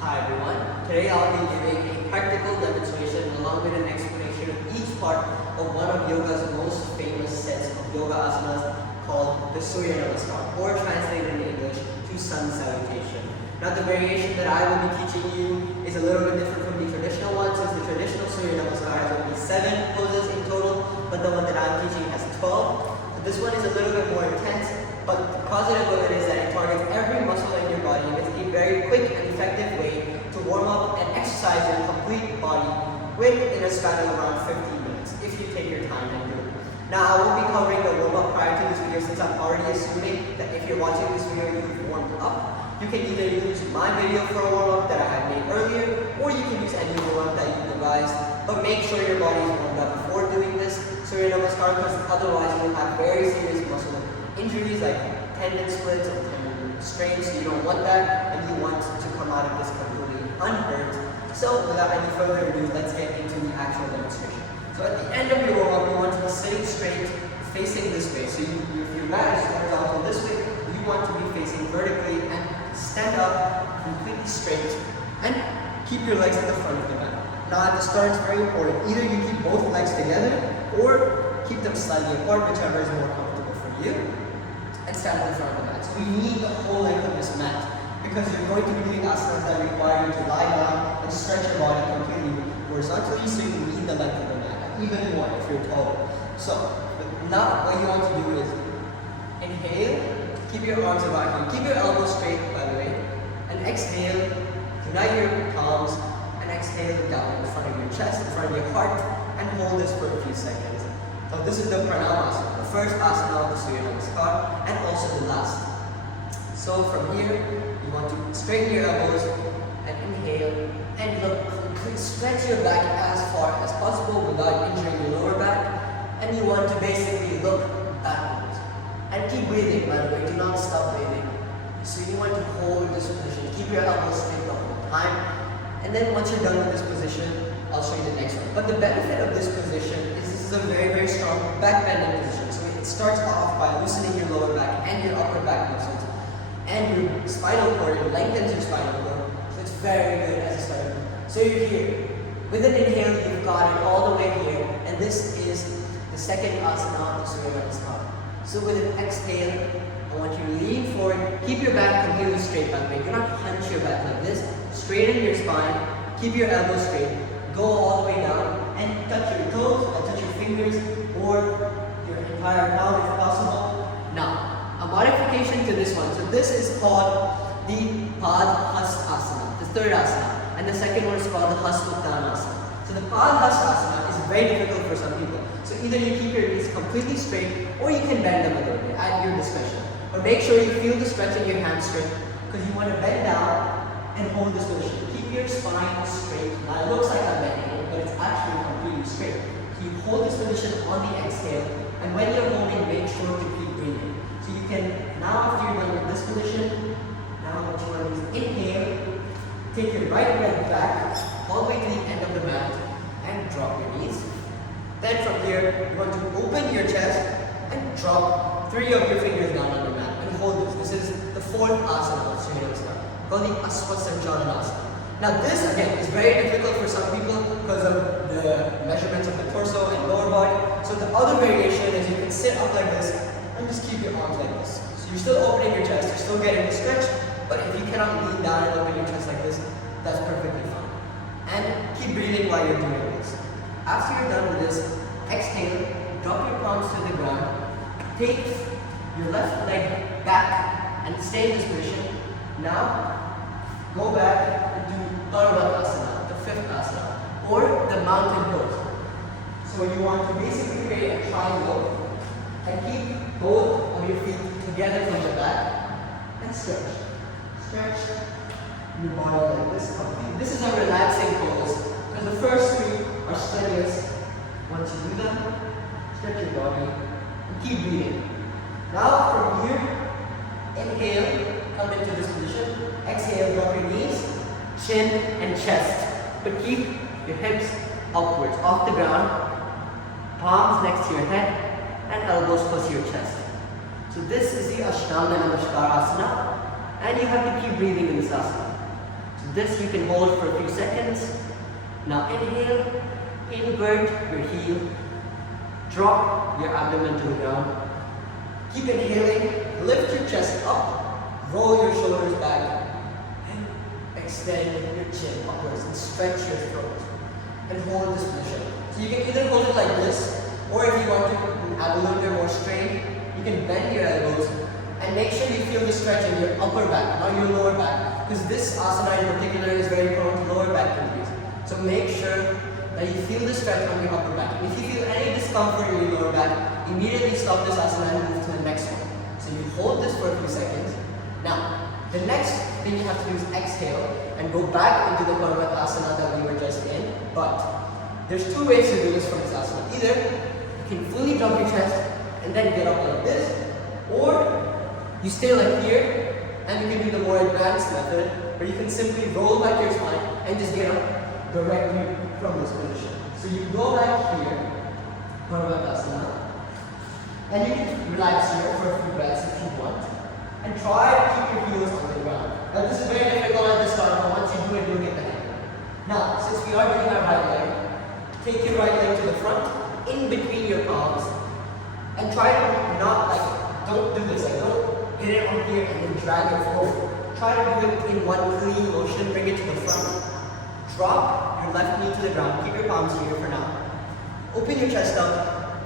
Hi everyone, today I'll be giving a practical demonstration along with an explanation of each part of one of yoga's most famous sets of yoga asanas called the Surya Namaskar, or translated in English to Sun Salutation. Now the variation that I will be teaching you is a little bit different from the traditional one, since the traditional Surya Namaskar has only 7 poses in total, but the one that I'm teaching has 12. So this one is a little bit more intense, but the positive of it is that it targets every muscle in your body. It's a very quick and effective way to warm up and exercise your complete body in a span of around 15 minutes if you take your time and do it. Now I will be covering the warm up prior to this video, since I'm already assuming that if you're watching this video you've warmed up. You can either use my video for a warm up that I had made earlier, or you can use any warm up that you devised, but make sure your body is warmed up before doing this Surya Namaskar, because otherwise you'll have very serious muscle injuries like tendon splits or tendon strains. So you don't want that, and you want to come out of this completely unhurt. So without any further ado, let's get into the actual demonstration. So at the end of your warm-up, you want to be sitting straight, facing this way. So if your mat is horizontal this way, you want to be facing vertically and stand up completely straight and keep your legs at the front of the mat. Now at the start, it's very important. Either you keep both legs together or keep them slightly apart, whichever is more comfortable for you, and stand at the front of the mat. So we need the whole length of this mat, because you're going to be doing asanas that require you to lie down and stretch your body completely horizontally, so you need the length of the mat, even more if you're taller. So now what you want to do is inhale, keep your arms about you, keep your elbows straight by the way, and exhale, unite your palms, and exhale down in front of your chest, in front of your heart, and hold this for a few seconds. So this is the pranama, the first asana of the Surya Namaskar, and also the last. So from here, you want to straighten your elbows and inhale, and look, stretch your back as far as possible without injuring your lower back, and you want to basically look backwards. And keep breathing, by the way, do not stop breathing. So you want to hold this position, keep your elbows straight the whole time, and then once you're done with this position, I'll show you the next one. But the benefit of this position is this is a very, very strong back bending position. So it starts off by loosening your lower back and your upper back muscles, and your spinal cord, it lengthens your spinal cord. So it's very good as a starter. So you're here. With an inhale, you've got it all the way here, and this is the second asana of the Surya Namaskar. So with an exhale, I want you to lean forward, keep your back completely straight, by the way. Do not hunch your back like this. Straighten your spine, keep your elbows straight, go all the way down, and touch your toes, or touch your fingers, or your entire palm if possible. Now, a modification to this one. So this is called the Padhast Asana, the third asana, and the second one is called the Hastuttanasana. So the Padhast Asana is very difficult for some people. So either you keep your knees completely straight, or you can bend them a little bit at your discretion. But make sure you feel the stretch in your hamstring, because you want to bend down and hold this position. Keep your spine straight. Now it looks like I'm bending it, but it's actually completely straight. So you hold this position on the exhale, and when you're holding, make sure to keep breathing. So you can, now after you're done with this position, now what you want to do is inhale, take your right leg back, all the way to the end of the mat, and drop your knees. Then from here, you want to open your chest and drop 3 of your fingers down on the mat and hold this. This is the fourth asana of Surya Namaskar, called the Asana. Now this again is very difficult for some people because of the measurements of the torso and lower body. So the other variation is you can sit up like this and just keep your arms like this. So you're still opening your chest, you're still getting the stretch, but if you cannot lean down and open your chest like this, that's perfectly fine. And keep breathing while you're doing this. After you're done with this, exhale, drop your palms to the ground, take your left leg back and stay in this position. Now, go back and do Asana, the fifth asana, or the mountain pose. So you want to basically create a triangle and keep both of your feet together from the back and stretch. Stretch your body like this. This is a relaxing pose, because the first 3 are strenuous. Once you do them, stretch your body and keep breathing. Now from here, inhale, come into this position. Exhale, drop your knees, chin and chest. But keep your hips upwards, off the ground, palms next to your head, and elbows close to your chest. So this is the Ashtanga Namaskar Asana, and you have to keep breathing in this asana. So this you can hold for a few seconds. Now inhale, invert your heel, drop your abdomen to the ground. Keep inhaling, lift your chest up, roll your shoulders back, and extend your chin upwards and stretch your throat. And hold this position. So you can either hold it like this, or if you want to add a little bit more strain, you can bend your elbows and make sure you feel the stretch in your upper back, not your lower back, because this asana in particular is very prone to lower back injuries. So make sure that you feel the stretch on your upper back. And if you feel any discomfort in your lower back, immediately stop this asana and move to the next one. So you hold this for a few seconds. Now, the next thing you have to do is exhale and go back into the Parvatasana that we were just in. But there's two ways to do this from this asana. Either you can fully drop your chest and then get up like this, or you stay like here and you can do the more advanced method where you can simply roll back your spine and just get up directly from this position. So you go back here, Parvatasana, and you can relax here for a few breaths if you want. And try to keep your heels on the ground. Now this is very difficult at the start, but once you do it, you'll get the hang. Now, since we are doing our right leg, take your right leg to the front, in between your palms, and try to not don't do this, don't hit it on here and then drag it forward. Try to do it in one clean motion, bring it to the front. Drop your left knee to the ground, keep your palms here for now. Open your chest up,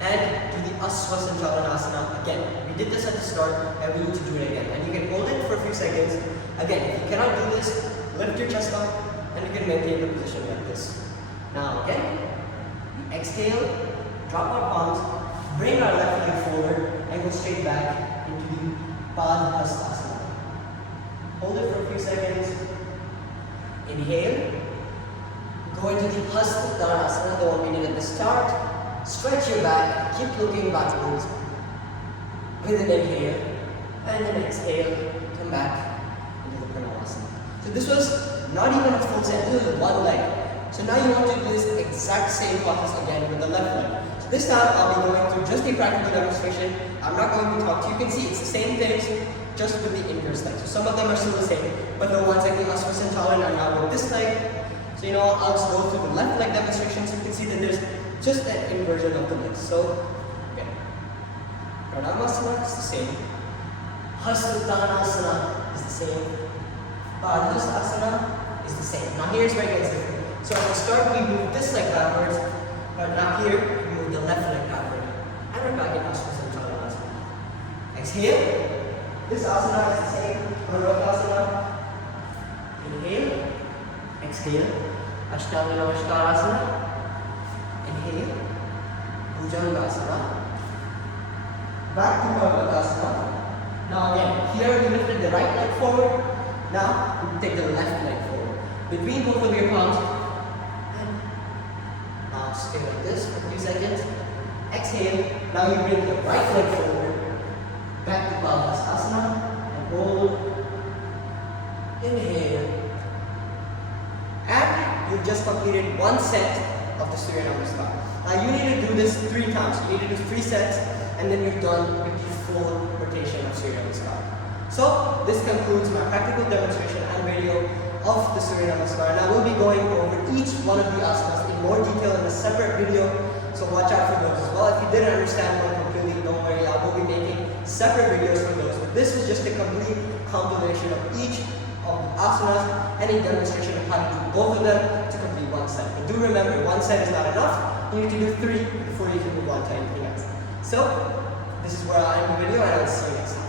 and do the Asana again. We did this at the start, and we need to do it again. And you can hold it for a few seconds. Again, if you cannot do this, lift your chest up, and you can maintain the position like this. Now again, we exhale, drop our palms, bring our left leg forward, and go straight back into the Padhastasana. Hold it for a few seconds. Inhale, go into the Hastadhanasana, the one we did at the start. Stretch your back, keep looking backwards with an inhale, and then exhale, come back into the Pranavasana. So this was not even a full set, this was one leg. So now you want to do this exact same process again with the left leg. So this time I'll be going through just a practical demonstration. I'm not going to talk to you. You can see it's the same things, just with the inverse leg. So some of them are still the same, but the ones like the Asvasanchalan are now with this leg. So I'll just go through the left leg demonstration so you can see that there's just an inversion of the legs. So, okay. Pranavasana is the same. Hastadhanasana is the same. Padhastasana is the same. Now here's where it gets different. So at the start we move this leg backwards, but now here we move the left leg backward. And we're back in Asana. Exhale. This asana is the same. Pranavasana. Inhale. Exhale. Ashtanga Namaskar. Inhale, Bhujangasana, back to Parvatasana. Now again, here we lifted the right leg forward, now we take the left leg forward. Between both of your palms, and now stay like this for a few seconds. Exhale, now you bring the right leg forward, back to Padhastasana, and hold. Inhale. And you've just completed one set of the Surya Namaskar. Now you need to do this 3 times. You need to do 3 sets, and then you're done with the full rotation of Surya Namaskar. So this concludes my practical demonstration and video of the Surya Namaskar. And I will be going over each one of the asanas in more detail in a separate video. So watch out for those as well. If you didn't understand one completely, don't worry. I will be making separate videos for those. But this was just a complete compilation of each of the asanas and a demonstration of how to do both of them to complete one set. But do remember, one set is not enough. You need to do 3 before you can move on to anything else. So, this is where I end the video, and I'll see you next time.